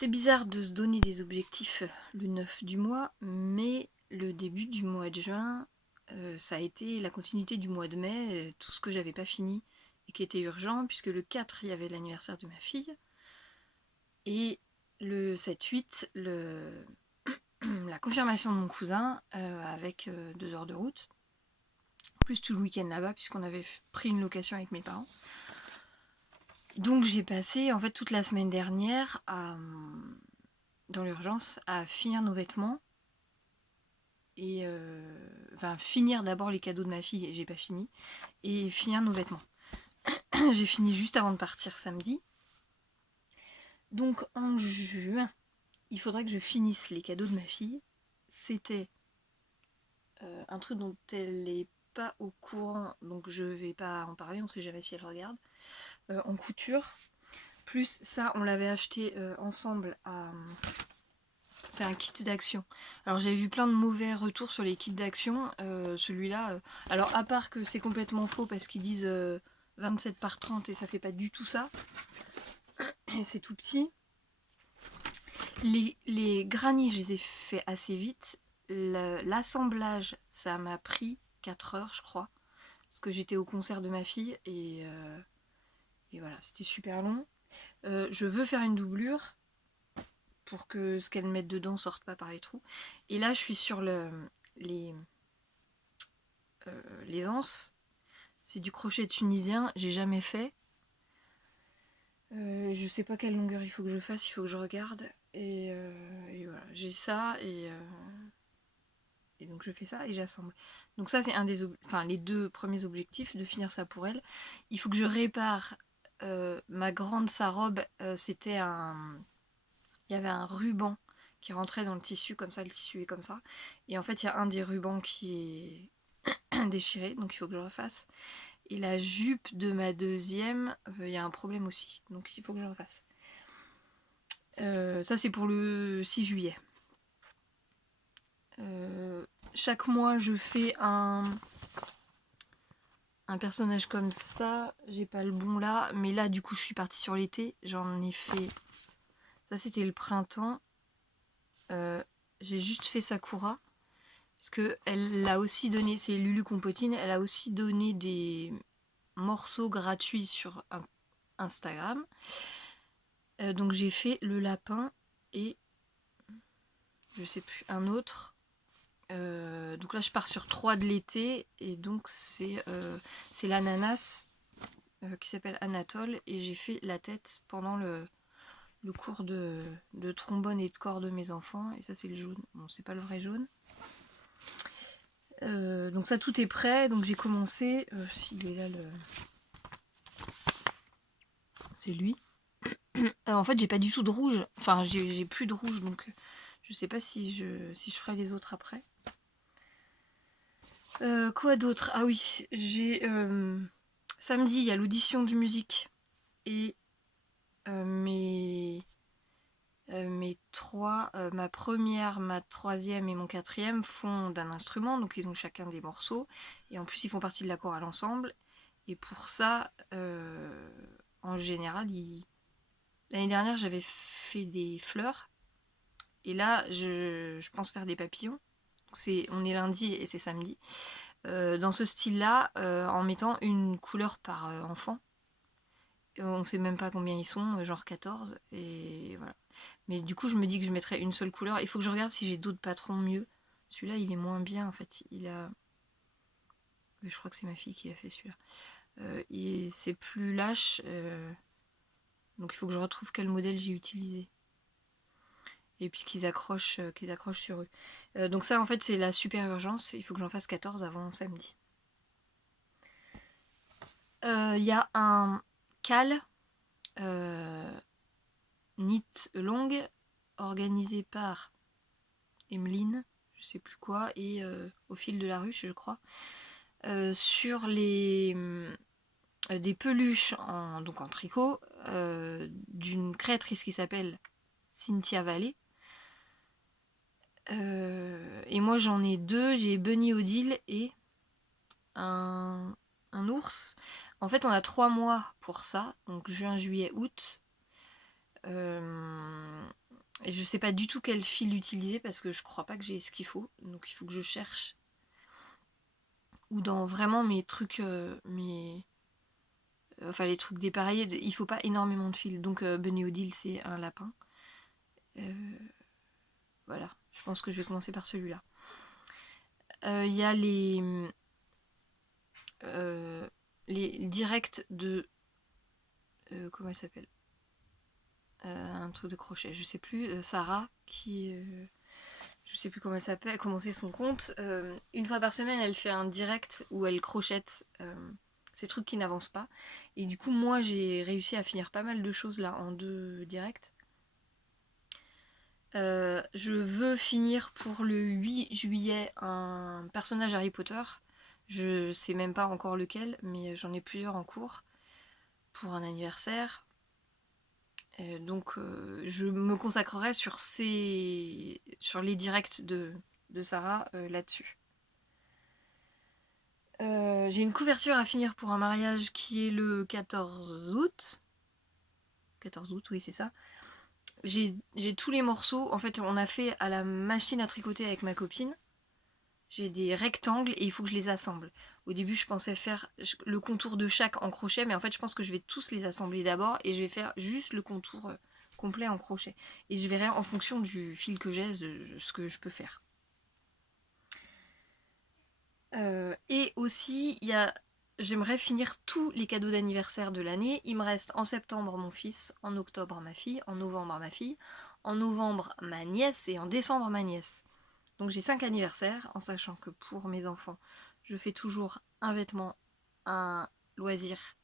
C'est bizarre de se donner des objectifs le 9 du mois, mais le début du mois de juin, ça a été la continuité du mois de mai, tout ce que j'avais pas fini et qui était urgent, puisque le 4, il y avait l'anniversaire de ma fille, et le 7-8, la confirmation de mon cousin, avec 2 heures de route, plus tout le week-end là-bas, puisqu'on avait pris une location avec mes parents. Donc j'ai passé en fait toute la semaine dernière dans l'urgence à finir nos vêtements et finir d'abord les cadeaux de ma fille, et j'ai pas fini, et finir nos vêtements. J'ai fini juste avant de partir samedi. Donc en juin, il faudrait que je finisse les cadeaux de ma fille. C'était un truc dont elle est pas au courant, donc je vais pas en parler, on sait jamais si elle regarde. En couture. Plus ça, on l'avait acheté ensemble à... C'est un kit d'action. Alors j'ai vu plein de mauvais retours sur les kits d'action. Celui-là, alors à part que c'est complètement faux parce qu'ils disent 27 par 30 et ça fait pas du tout ça. Et c'est tout petit. Les granits, je les ai fait assez vite. L'assemblage, ça m'a pris 4 heures, je crois. Parce que j'étais au concert de ma fille et voilà, c'était super long. Je veux faire une doublure pour que ce qu'elles mettent dedans sorte pas par les trous. Et là, je suis sur les anses. C'est du crochet tunisien, j'ai jamais fait. Je sais pas quelle longueur il faut que je fasse, il faut que je regarde. Et voilà, j'ai ça et donc je fais ça et j'assemble. Donc ça c'est un des les 2 premiers objectifs, de finir ça pour elle. Il faut que je répare ma grande sa robe, c'était un... Il y avait un ruban qui rentrait dans le tissu, comme ça, le tissu est comme ça. Et en fait, il y a un des rubans qui est déchiré, donc il faut que je refasse. Et la jupe de ma deuxième, il y a un problème aussi, donc il faut que je refasse. Ça, c'est pour le 6 juillet. Chaque mois, je fais un personnage comme ça. J'ai pas le bon là, mais là, du coup, je suis partie sur l'été. J'en ai fait... Ça, c'était le printemps. J'ai juste fait Sakura. Parce que elle l'a aussi donné, c'est Lulu Compotine, elle a aussi donné des morceaux gratuits sur Instagram. Donc j'ai fait le lapin et je sais plus, un autre. Donc là je pars sur 3 de l'été et donc c'est l'ananas qui s'appelle Anatole et j'ai fait la tête pendant le cours de trombone et de corps de mes enfants et ça c'est le jaune. Bon c'est pas le vrai jaune. Donc ça tout est prêt, donc j'ai commencé, s'il est là c'est lui. En fait j'ai pas du tout de rouge, enfin j'ai plus de rouge donc je sais pas si je ferai les autres après. Quoi d'autre? Ah oui, j'ai samedi il y a l'audition de musique et mes trois, ma première, ma troisième et mon quatrième font d'un instrument, donc ils ont chacun des morceaux et en plus ils font partie de la chorale ensemble et pour ça en général l'année dernière j'avais fait des fleurs et là je pense faire des papillons. On est lundi et c'est samedi. Dans ce style-là, en mettant une couleur par enfant. On sait même pas combien ils sont, genre 14, et voilà. Mais du coup, je me dis que je mettrai une seule couleur. Il faut que je regarde si j'ai d'autres patrons mieux. Celui-là, il est moins bien, en fait. Je crois que c'est ma fille qui l'a fait, celui-là. C'est plus lâche, donc il faut que je retrouve quel modèle j'ai utilisé. Et puis qu'ils accrochent sur eux. Donc ça, en fait, c'est la super urgence. Il faut que j'en fasse 14 avant samedi. Il y a un cal knit longue organisé par Emeline, je sais plus quoi, et au fil de la ruche, je crois, sur des peluches donc en tricot d'une créatrice qui s'appelle Cynthia Vallée. Et moi j'en ai 2, j'ai Bunny Odile et un ours. En fait on a 3 mois pour ça, donc juin, juillet, août. Et je sais pas du tout quel fil utiliser parce que je crois pas que j'ai ce qu'il faut. Donc il faut que je cherche. Ou dans vraiment mes trucs, enfin les trucs dépareillés, il faut pas énormément de fils. Donc Bunny Odile c'est un lapin. Voilà, je pense que je vais commencer par celui-là. Il y a les directs de... comment elle s'appelle, un truc de crochet, je sais plus, Sarah, qui... je sais plus comment elle s'appelle, comment c'est son compte. Une fois par semaine, elle fait un direct où elle crochette ces trucs qui n'avancent pas. Et du coup, moi, j'ai réussi à finir pas mal de choses là en 2 directs. Je veux finir pour le 8 juillet un personnage Harry Potter. Je sais même pas encore lequel, mais j'en ai plusieurs en cours pour un anniversaire. Donc je me consacrerai sur les directs de Sarah là-dessus. J'ai une couverture à finir pour un mariage qui est le 14 août. 14 août, oui, c'est ça. J'ai tous les morceaux. En fait, on a fait à la machine à tricoter avec ma copine. J'ai des rectangles et il faut que je les assemble. Au début, je pensais faire le contour de chaque en crochet, mais en fait, je pense que je vais tous les assembler d'abord et je vais faire juste le contour complet en crochet. Et je verrai en fonction du fil que j'ai, de ce que je peux faire. Et aussi, j'aimerais finir tous les cadeaux d'anniversaire de l'année. Il me reste en septembre mon fils, en octobre ma fille, en novembre ma fille, en novembre ma nièce et en décembre ma nièce. Donc j'ai 5 anniversaires, en sachant que pour mes enfants, je fais toujours un vêtement, un loisir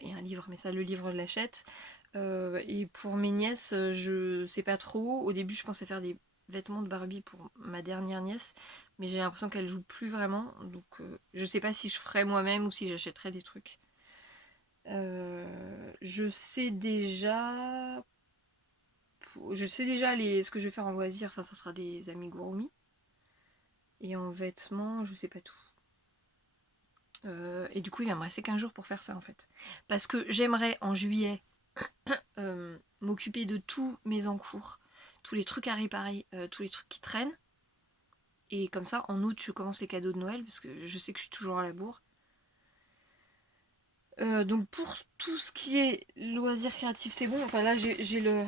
et un livre, mais ça le livre je l'achète. Et pour mes nièces, je sais pas trop. Au début je pensais faire des vêtements de Barbie pour ma dernière nièce, mais j'ai l'impression qu'elle joue plus vraiment, donc je sais pas si je ferai moi-même ou si j'achèterai des trucs. Je sais déjà ce que je vais faire en loisir, enfin ça sera des amigurumi. Et en vêtements, je sais pas tout. Et du coup, il va me rester 15 jours pour faire ça en fait. Parce que j'aimerais en juillet m'occuper de tous mes encours, tous les trucs à réparer, tous les trucs qui traînent. Et comme ça, en août, je commence les cadeaux de Noël parce que je sais que je suis toujours à la bourre. Donc pour tout ce qui est loisirs créatifs, c'est bon. Enfin là, j'ai le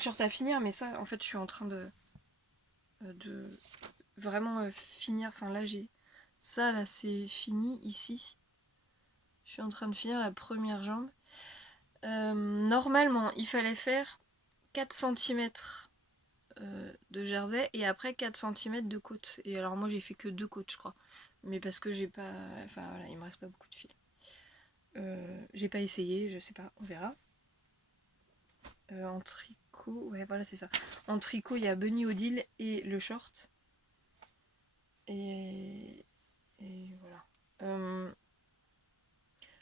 short à finir, mais ça, en fait, je suis en train de vraiment finir. Enfin là, j'ai ça, là, c'est fini ici. Je suis en train de finir la première jambe. Normalement, il fallait faire 4 cm de jersey et après 4 cm de côte. Et alors moi, j'ai fait que 2 côtes, je crois. Mais parce que j'ai pas... Enfin voilà, il me reste pas beaucoup de fil. J'ai pas essayé, je sais pas, on verra. En tricot, ouais voilà c'est ça. En tricot, il y a Bunny Odile et le short. Et voilà.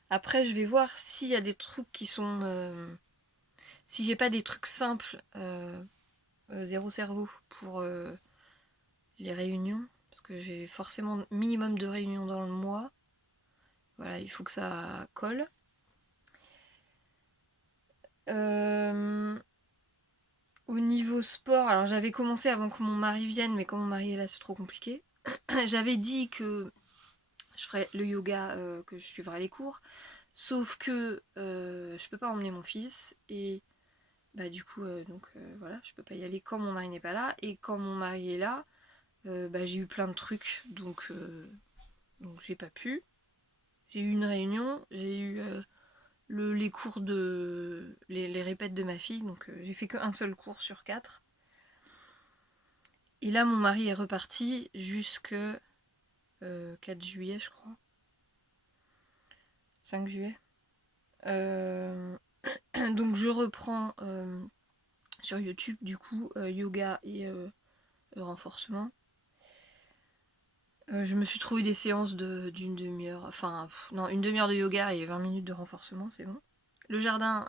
Après, je vais voir s'il y a des trucs qui sont... si j'ai pas des trucs simples, zéro cerveau, pour les réunions. Parce que j'ai forcément minimum de réunions dans le mois. Voilà, il faut que ça colle. Au niveau sport, alors j'avais commencé avant que mon mari vienne, mais quand mon mari est là, c'est trop compliqué. J'avais dit que je ferais le yoga, que je suivrais les cours. Sauf que je peux pas emmener mon fils et bah du coup voilà, je peux pas y aller quand mon mari n'est pas là et quand mon mari est là, bah, j'ai eu plein de trucs donc j'ai pas pu. J'ai eu une réunion, j'ai eu les cours de les répètes de ma fille, donc j'ai fait qu'un seul cours sur 4. Et là mon mari est reparti jusque 4 juillet je crois. 5 juillet. Donc je reprends sur YouTube du coup yoga et renforcement. Je me suis trouvé des séances d'une demi-heure, enfin non, une demi-heure de yoga et 20 minutes de renforcement, c'est bon. Le jardin,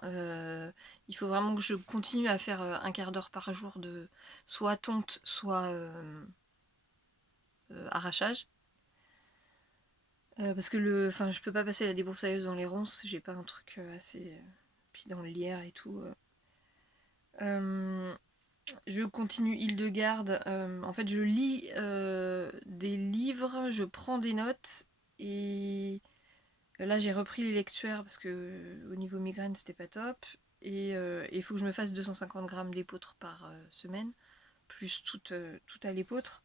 il faut vraiment que je continue à faire un quart d'heure par jour de soit tonte, soit arrachage. Parce que je peux pas passer la débroussailleuse dans les ronces, j'ai pas un truc assez... puis dans le lierre et tout. je continue Hildegarde. En fait, je lis des livres, je prends des notes et là j'ai repris les lectures parce que au niveau migraine c'était pas top. Et il faut que je me fasse 250 grammes d'épeautre par semaine, plus tout à l'épeautre.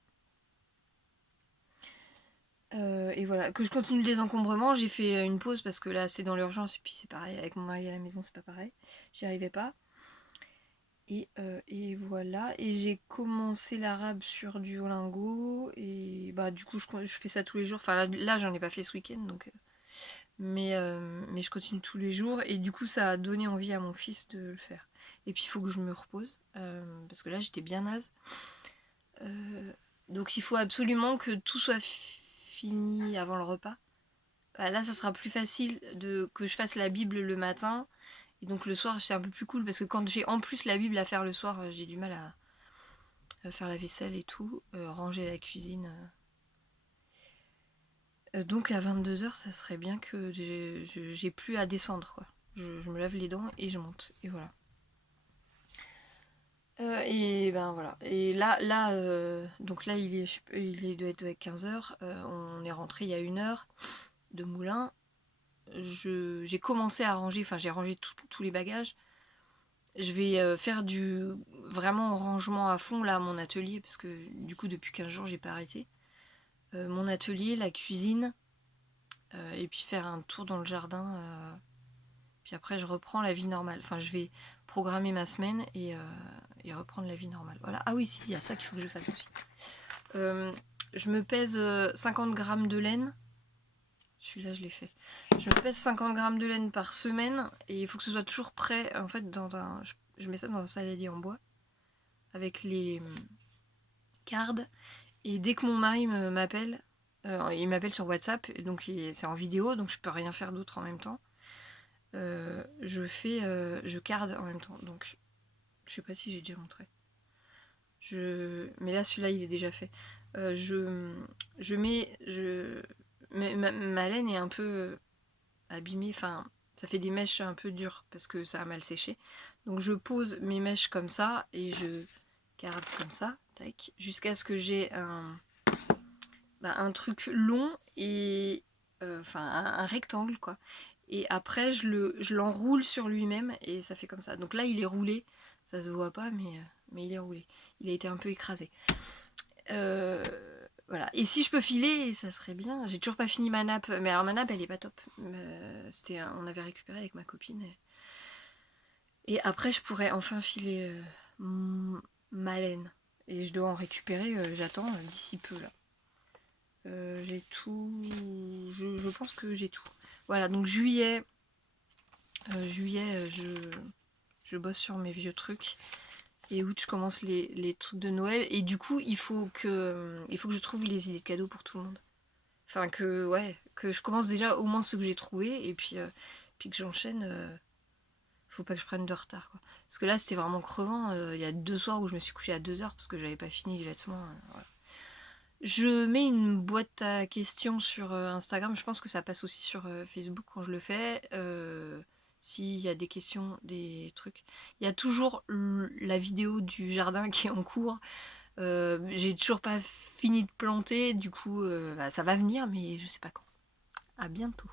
Et voilà, que je continue le désencombrement. J'ai fait une pause parce que là c'est dans l'urgence et puis c'est pareil, avec mon mari à la maison c'est pas pareil. J'y arrivais pas. Et voilà, et j'ai commencé l'arabe sur Duolingo, et bah du coup je fais ça tous les jours, enfin là j'en ai pas fait ce week-end, donc, mais je continue tous les jours, et du coup ça a donné envie à mon fils de le faire. Et puis il faut que je me repose, parce que là j'étais bien naze. Donc il faut absolument que tout soit fini avant le repas. Bah, là ça sera plus facile que je fasse la Bible le matin. Et donc le soir c'est un peu plus cool parce que quand j'ai en plus la Bible à faire le soir, j'ai du mal à faire la vaisselle et tout, ranger la cuisine. Donc à 22h ça serait bien que j'ai plus à descendre quoi. Je me lave les dents et je monte. Et voilà. Et ben voilà. Et donc là il doit être 15h. On est rentré il y a 1 heure de Moulins. J'ai commencé à ranger, enfin j'ai rangé tous les bagages. Je vais faire vraiment rangement à fond là à mon atelier parce que du coup depuis 15 jours j'ai pas arrêté. Mon atelier, la cuisine, et puis faire un tour dans le jardin. Puis après je reprends la vie normale. Enfin je vais programmer ma semaine et reprendre la vie normale. Voilà. Ah oui si, il y a ça qu'il faut que je fasse aussi. Je me pèse 50 grammes de laine. Celui-là je l'ai fait. Je me pèse 50 grammes de laine par semaine et il faut que ce soit toujours prêt. En fait je mets ça dans un saladier en bois avec les cardes. Et dès que mon mari m'appelle, il m'appelle sur WhatsApp, et donc c'est en vidéo, donc je peux rien faire d'autre en même temps. Je carde en même temps, donc je sais pas si j'ai déjà montré. Mais là celui-là il est déjà fait. Ma laine est un peu abîmée, enfin ça fait des mèches un peu dures parce que ça a mal séché. Donc je pose mes mèches comme ça et je garde comme ça, tac, jusqu'à ce que j'ai un truc long et enfin un rectangle quoi. Et après je l'enroule sur lui-même et ça fait comme ça. Donc là il est roulé, ça se voit pas mais il est roulé. Il a été un peu écrasé. Voilà. Et si je peux filer, ça serait bien. J'ai toujours pas fini ma nappe, mais alors ma nappe elle est pas top. On avait récupéré avec ma copine. Et après je pourrais enfin filer ma laine. Et je dois en récupérer, j'attends d'ici peu là. J'ai tout. Je pense que j'ai tout. Voilà, donc juillet, je bosse sur mes vieux trucs. Et août, je commence les trucs de Noël. Et du coup, il faut que je trouve les idées de cadeaux pour tout le monde. Enfin, que je commence déjà au moins ceux que j'ai trouvés. Et puis que j'enchaîne. Faut pas que je prenne de retard, quoi. Parce que là, c'était vraiment crevant. Il y a 2 soirs où je me suis couchée à 2h parce que j'avais pas fini les vêtements. Voilà. Je mets une boîte à questions sur Instagram. Je pense que ça passe aussi sur Facebook quand je le fais. S'il y a des questions, des trucs. Il y a toujours la vidéo du jardin qui est en cours. J'ai toujours pas fini de planter. Du coup, ça va venir, mais je sais pas quand. À bientôt.